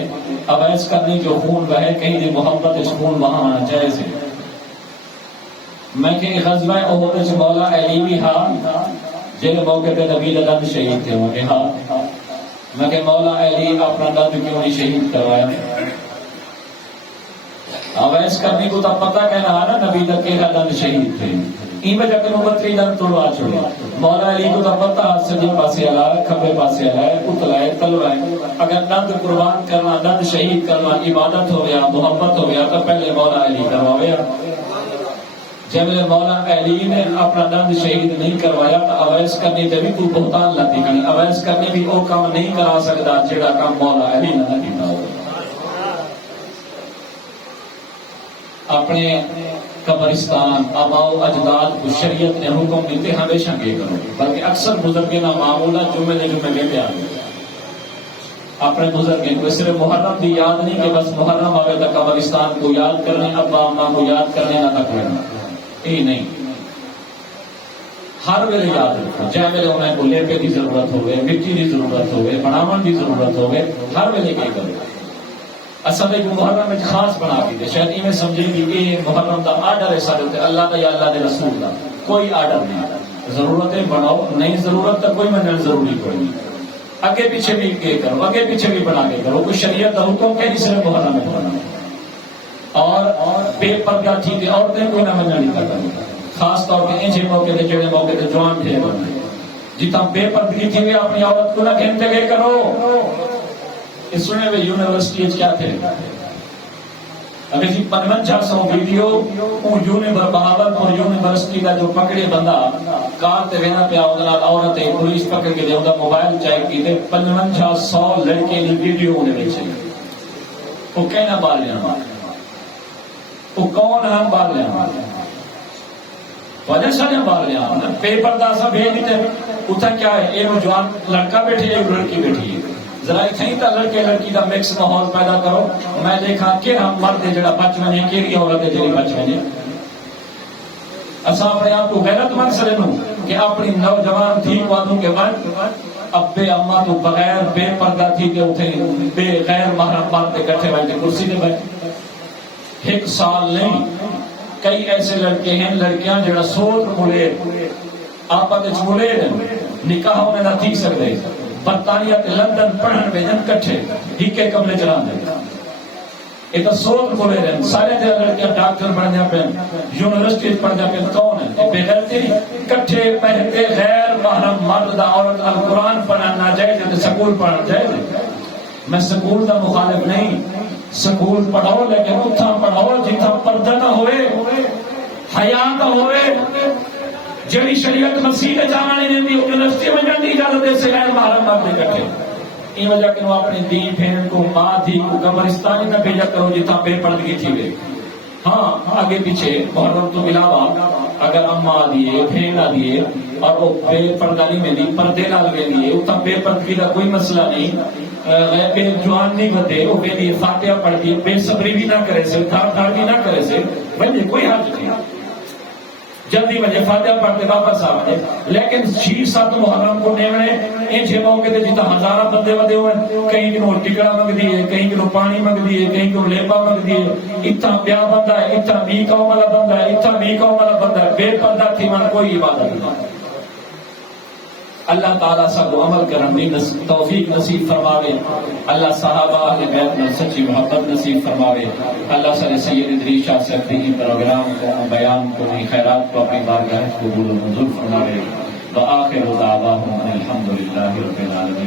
اویس کرنی جو خون بہے کہیں دی محبت اس خون بہانا جائز ہے۔ میں کہ غزوہ احد مولا علی بھی ہاں جن موقع پہ نبی دا دند شہید تھے، وہ کہ ہاں، میں کہ مولا علی اپنا دند کیوں نہیں شہید کروایا؟ اویس کرنی کو تو پتہ کہنا ہے نا نبی دا کیڑا دند شہید تھے، این میں جب 32 دند توڑوا چھوڑے، مولا علی کو تو پتہ سجے پاسے اللہ کھبے پاسے اللہ اتلائے تلوائے، اگر دند قربان کرنا، دند شہید کرنا عبادت ہو گیا، محبت ہو گیا، تو پہلے مولا علی کروایا۔ جب مولا علی نے اپنا دند شہید نہیں کروایا تو اویس کرنی تے بھی کوئی بہتان لگتی کہ اویس کرنی بھی وہ کام نہیں کرا سکتا جڑا کام مولا علی نے کیتا ہو۔ اپنے قبرستان آباؤ اجداد کو شریعت نے حکم دیتے ہمیشہ کے کرو، بلکہ اکثر بزرگیں معمولہ جمعے نے لے آ گئے اپنے بزرگیں کو، صرف محرم کی یاد نہیں کہ بس محرم آگے تک قبرستان کو یاد کرنے، ابا اماں کو یاد کرنے نہ تک رہنا، یہ نہیں، ہر ویلے یاد رکھو، جے ویلے انہیں کو لیپے کی ضرورت ہوئے، مٹی کی ضرورت ہوئے، بناون کی ضرورت ہوئے، ہر ویلے کے کرو۔ اصل ایک محرم میں خاص بنا کے شاید یہ سمجھے گی کہ محرم کا آرڈر ہے سارے اللہ کا یا اللہ کے رسول کا، کوئی آرڈر نہیں۔ ضرورتیں بڑھاؤ، نہیں ضرورت تو کوئی منع ضروری کوئی نہیں، آگے پیچھے بھی یہ کرو، آگے پیچھے بھی بنا کے کرو، کوئی شریعت کا حکم کہ نہیں صرف محرم میں بنا، اور بے پردہ ٹھیک ہے، عورتیں کوئی نہ منع نہیں کرتا، خاص طور پہ انجھے موقع دے جڑے موقع دے جوان تھے جتنا بے پردگی تھی ہوئے اپنی عورت کو نہ گھنٹے گئے کرو۔ اس سنے ہوئے یونیورسٹی کیا تھے اگر جی 5500 ویڈیو بہاولپور یونیورسٹی کا جو پکڑے بندہ کار تے وینا پیا عورت پولیس پکڑ کے دے موبائل چیک کیتے 5500 لڑکے کی ویڈیو ہونے بیچے وہ کہنا بال لینا وہ کون ہم بال لینا وجہ سارے بال لیا پیپر دا سا بھیج دیتے اتنا کیا ہے ایک جوان لڑکا بیٹھی ہے ایک لڑکی بیٹھی ہے ذرا اتنی تا لڑکے لڑکی دا مکس ماحول پیدا کرو میں دیکھا کہ ہم مرد جڑا بچ میں نے کیڑی عورت ہے جڑی بچ میں نے اساں اپنے آپ کو غیرت مند سمجھو کہ اپنی نوجوان تھی کو آدھوں کے بعد ابے اما تو بغیر بے پردہ تھی کہ اتنے بے غیر محرم مرد کے کٹھے بیٹھے کرسی دے بیٹھے ایک سال نہیں کئی ایسے لڑکے ہیں لڑکیاں جڑا سوت ملے آپا دے ملے نکاح ہونے نہ تھی سکتے برطانیہ تے لندن پڑھن بھیجن کٹھے ہی کے کمرے چلان دے ایک سوت ملے رہن سارے دے لڑکیاں ڈاکٹر بن جا پہ یونیورسٹی پڑھ جا پہ کون ہے بے غیرتی کٹھے پہنتے غیر محرم مرد دا عورت القرآن پڑھنا ناجائز ہے سکول پڑھنا جائز ہے میں سکول دا مخالف نہیں سکول پڑھاؤ لیکن اتھا پڑھاؤ جتھا پردہ نہ ہوئے حیا نہ ہوئے جڑی شریعت مسیح جانا نہیں دیندی یونیورسٹی میں جان دی اجازت دے سے غیر محرم مرد اکٹھے این وجہ کہ وہ اپنی دی بہن کو ماں دی کو قبرستان نہ بھیجا کرو جتھا بے پردگی تھی ہوئے ہاں آگے پیچھے محرم تو علاوہ اگر اما دیے بہن دیے اور وہ بے پردہ نہیں میں دی پردے نہ لگے دیے اتھا بے پردگی کا کوئی مسئلہ نہیں بے جوان نہیں بندے وہ بے لیے فاتحہ پڑھ دی بے صبری بھی نہ کرے سے تھار تھار بھی نہ کرے سے بندے کوئی حاجت نہیں جلدی بجے فاتحہ پڑھتے واپس آتے لیکن 6-7 محرم کو نیونے ان چھ موقع تے جتا ہزارہ بندے ودے ہوئے کہیں کنو ٹکڑا منگ دیئے کہیں کنو پانی منگ دیئے کہیں کنو لیپا منگ دیئے اتنا بیا بندہ ہے اتنا بی قوم والا بندہ ہے اتنا بی قوم والا بندہ ہے بے پردہ تھی من کوئی عبادت نہیں اللہ تعالیٰ سب عمل کرن دی توفیق نصیب فرماوے اللہ صحابہ اہل بیت میں سچی محبت نصیب فرماوے اللہ صلی سید ادریس شاہ سے اپنی پروگرام کو بیان کو خیرات کو اپنی بارگاہ قبول و منظور فرماوے وآخر دعواہم الحمدللہ رب العالمین